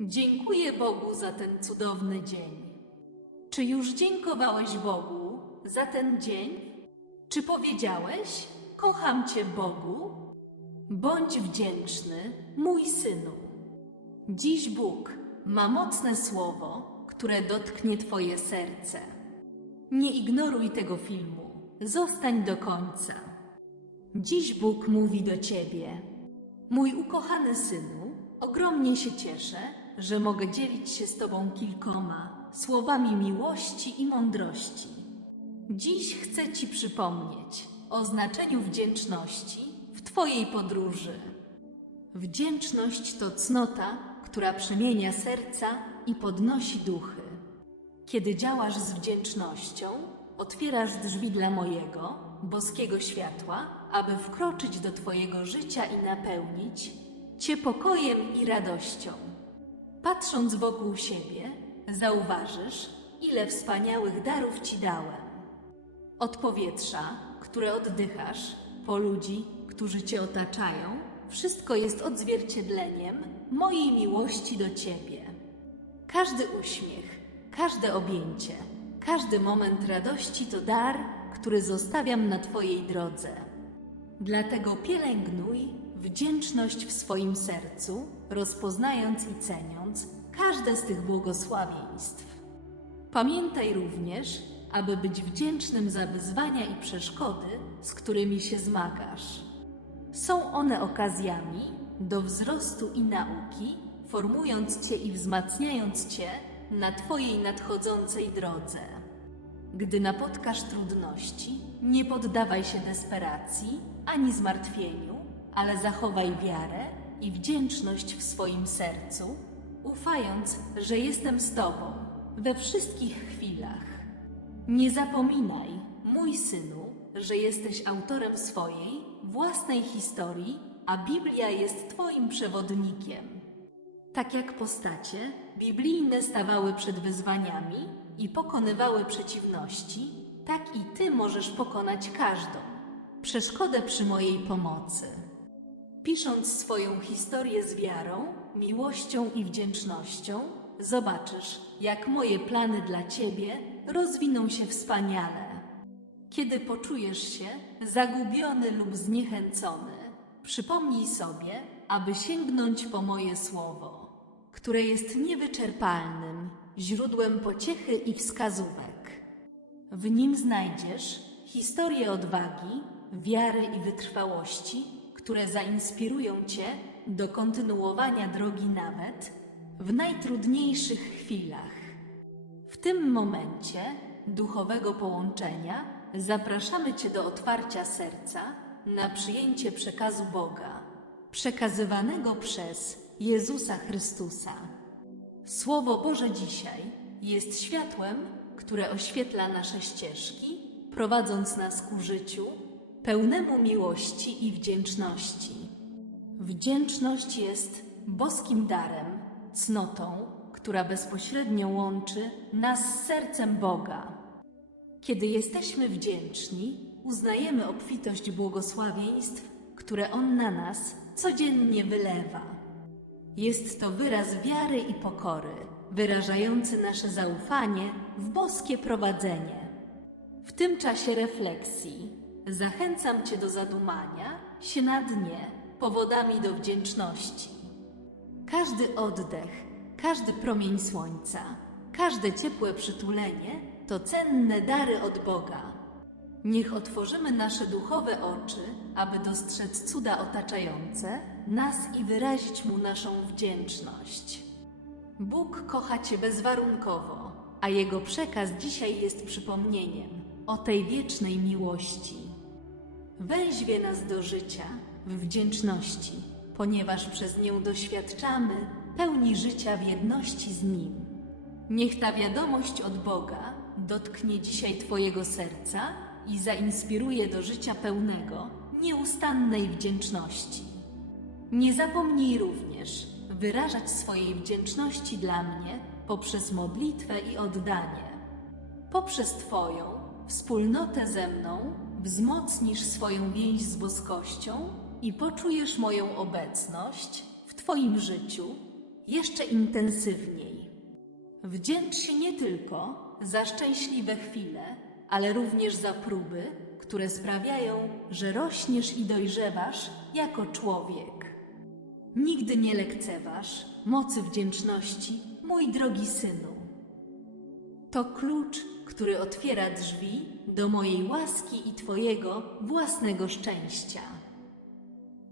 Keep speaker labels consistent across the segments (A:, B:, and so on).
A: Dziękuję Bogu za ten cudowny dzień. Czy już dziękowałeś Bogu za ten dzień? Czy powiedziałeś: Kocham Cię, Bogu? Bądź wdzięczny, mój synu. Dziś Bóg ma mocne słowo, które dotknie Twoje serce. Nie ignoruj tego filmu, zostań do końca. Dziś Bóg mówi do Ciebie: Mój ukochany synu, ogromnie się cieszę, że mogę dzielić się z Tobą kilkoma słowami miłości i mądrości. Dziś chcę Ci przypomnieć o znaczeniu wdzięczności w Twojej podróży. Wdzięczność to cnota, która przemienia serca i podnosi duchy. Kiedy działasz z wdzięcznością, otwierasz drzwi dla mojego, boskiego światła, aby wkroczyć do Twojego życia i napełnić Cię pokojem i radością. Patrząc wokół siebie, zauważysz, ile wspaniałych darów Ci dałem. Od powietrza, które oddychasz, po ludzi, którzy Cię otaczają, wszystko jest odzwierciedleniem mojej miłości do Ciebie. Każdy uśmiech, każde objęcie, każdy moment radości to dar, który zostawiam na Twojej drodze. Dlatego pielęgnuj wdzięczność w swoim sercu, rozpoznając i ceniąc każde z tych błogosławieństw. Pamiętaj również, aby być wdzięcznym za wyzwania i przeszkody, z którymi się zmagasz. Są one okazjami do wzrostu i nauki, formując Cię i wzmacniając Cię na Twojej nadchodzącej drodze. Gdy napotkasz trudności, nie poddawaj się desperacji ani zmartwieniu, ale zachowaj wiarę i wdzięczność w swoim sercu, ufając, że jestem z Tobą we wszystkich chwilach. Nie zapominaj, mój synu, że jesteś autorem swojej własnej historii, a Biblia jest Twoim przewodnikiem. Tak jak postacie biblijne stawały przed wyzwaniami i pokonywały przeciwności, tak i Ty możesz pokonać każdą przeszkodę przy mojej pomocy. Pisząc swoją historię z wiarą, miłością i wdzięcznością, zobaczysz, jak moje plany dla Ciebie rozwiną się wspaniale. Kiedy poczujesz się zagubiony lub zniechęcony, przypomnij sobie, aby sięgnąć po moje słowo, które jest niewyczerpalnym źródłem pociechy i wskazówek. W nim znajdziesz historię odwagi, wiary i wytrwałości, które zainspirują Cię do kontynuowania drogi nawet w najtrudniejszych chwilach. W tym momencie duchowego połączenia zapraszamy Cię do otwarcia serca na przyjęcie przekazu Boga, przekazywanego przez Jezusa Chrystusa. Słowo Boże dzisiaj jest światłem, które oświetla nasze ścieżki, prowadząc nas ku życiu pełnemu miłości i wdzięczności. Wdzięczność jest boskim darem, cnotą, która bezpośrednio łączy nas z sercem Boga. Kiedy jesteśmy wdzięczni, uznajemy obfitość błogosławieństw, które On na nas codziennie wylewa. Jest to wyraz wiary i pokory, wyrażający nasze zaufanie w boskie prowadzenie. W tym czasie refleksji zachęcam Cię do zadumania się na dnie powodami do wdzięczności. Każdy oddech, każdy promień słońca, każde ciepłe przytulenie to cenne dary od Boga. Niech otworzymy nasze duchowe oczy, aby dostrzec cuda otaczające nas i wyrazić Mu naszą wdzięczność. Bóg kocha Cię bezwarunkowo, a Jego przekaz dzisiaj jest przypomnieniem o tej wiecznej miłości. Weźmie nas do życia w wdzięczności, ponieważ przez nią doświadczamy pełni życia w jedności z Nim. Niech ta wiadomość od Boga dotknie dzisiaj Twojego serca i zainspiruje do życia pełnego, nieustannej wdzięczności. Nie zapomnij również wyrażać swojej wdzięczności dla mnie poprzez modlitwę i oddanie. Poprzez Twoją wspólnotę ze mną wzmocnisz swoją więź z boskością i poczujesz moją obecność w Twoim życiu jeszcze intensywniej. Wdzięcz się nie tylko za szczęśliwe chwile, ale również za próby, które sprawiają, że rośniesz i dojrzewasz jako człowiek. Nigdy nie lekceważ mocy wdzięczności, mój drogi synu. To klucz, który otwiera drzwi do mojej łaski i Twojego własnego szczęścia.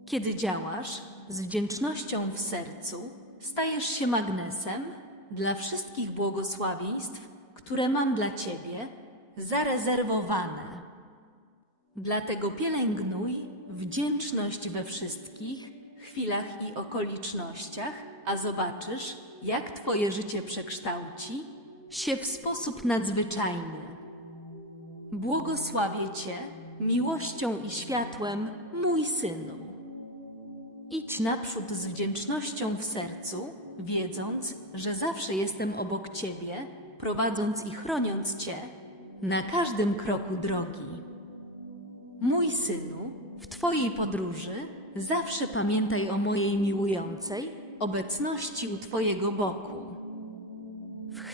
A: Kiedy działasz z wdzięcznością w sercu, stajesz się magnesem dla wszystkich błogosławieństw, które mam dla Ciebie zarezerwowane. Dlatego pielęgnuj wdzięczność we wszystkich chwilach i okolicznościach, a zobaczysz, jak Twoje życie przekształci się w sposób nadzwyczajny. Błogosławię Cię miłością i światłem, mój synu. Idź naprzód z wdzięcznością w sercu, wiedząc, że zawsze jestem obok Ciebie, prowadząc i chroniąc Cię na każdym kroku drogi. Mój synu, w Twojej podróży zawsze pamiętaj o mojej miłującej obecności u Twojego boku.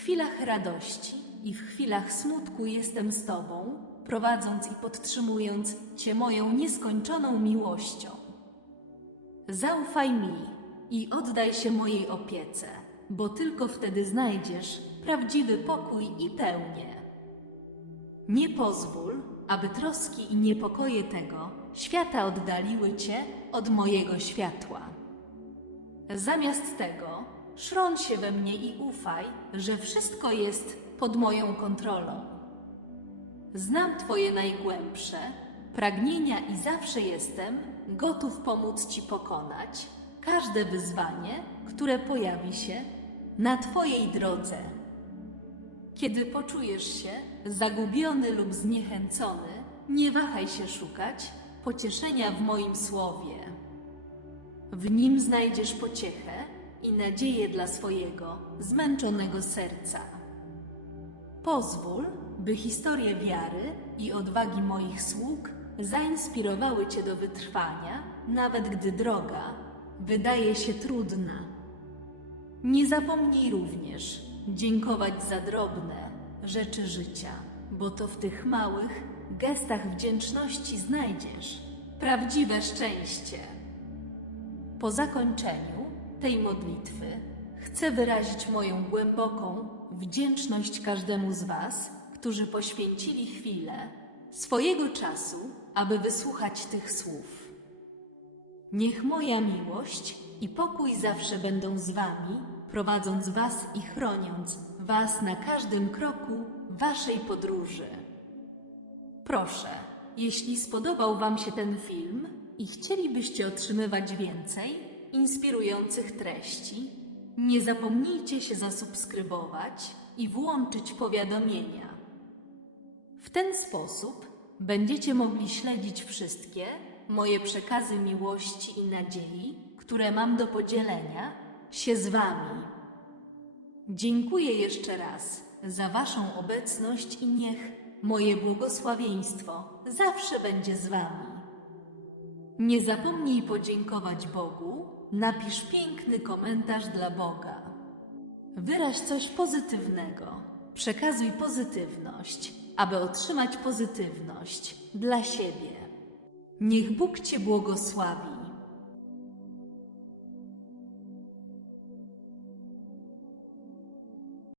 A: Chwilach radości i w chwilach smutku jestem z Tobą, prowadząc i podtrzymując Cię moją nieskończoną miłością. Zaufaj mi i oddaj się mojej opiece, bo tylko wtedy znajdziesz prawdziwy pokój i pełnię. Nie pozwól, aby troski i niepokoje tego świata oddaliły Cię od mojego światła. Zamiast tego szron się we mnie i ufaj, że wszystko jest pod moją kontrolą. Znam Twoje najgłębsze pragnienia i zawsze jestem gotów pomóc Ci pokonać każde wyzwanie, które pojawi się na Twojej drodze. Kiedy poczujesz się zagubiony lub zniechęcony, nie wahaj się szukać pocieszenia w moim słowie. W nim znajdziesz pociechę i nadzieję dla swojego zmęczonego serca. Pozwól, by historie wiary i odwagi moich sług zainspirowały Cię do wytrwania, nawet gdy droga wydaje się trudna. Nie zapomnij również dziękować za drobne rzeczy życia, bo to w tych małych gestach wdzięczności znajdziesz prawdziwe szczęście. Po zakończeniu tej modlitwy chcę wyrazić moją głęboką wdzięczność każdemu z Was, którzy poświęcili chwilę swojego czasu, aby wysłuchać tych słów. Niech moja miłość i pokój zawsze będą z Wami, prowadząc Was i chroniąc Was na każdym kroku Waszej podróży. Proszę, jeśli spodobał Wam się ten film i chcielibyście otrzymywać więcej inspirujących treści, nie zapomnijcie się zasubskrybować i włączyć powiadomienia. W ten sposób będziecie mogli śledzić wszystkie moje przekazy miłości i nadziei, które mam do podzielenia się z Wami. Dziękuję jeszcze raz za Waszą obecność i niech moje błogosławieństwo zawsze będzie z Wami. Nie zapomnij podziękować Bogu, napisz piękny komentarz dla Boga. Wyraź coś pozytywnego, przekazuj pozytywność, aby otrzymać pozytywność dla siebie. Niech Bóg Cię błogosławi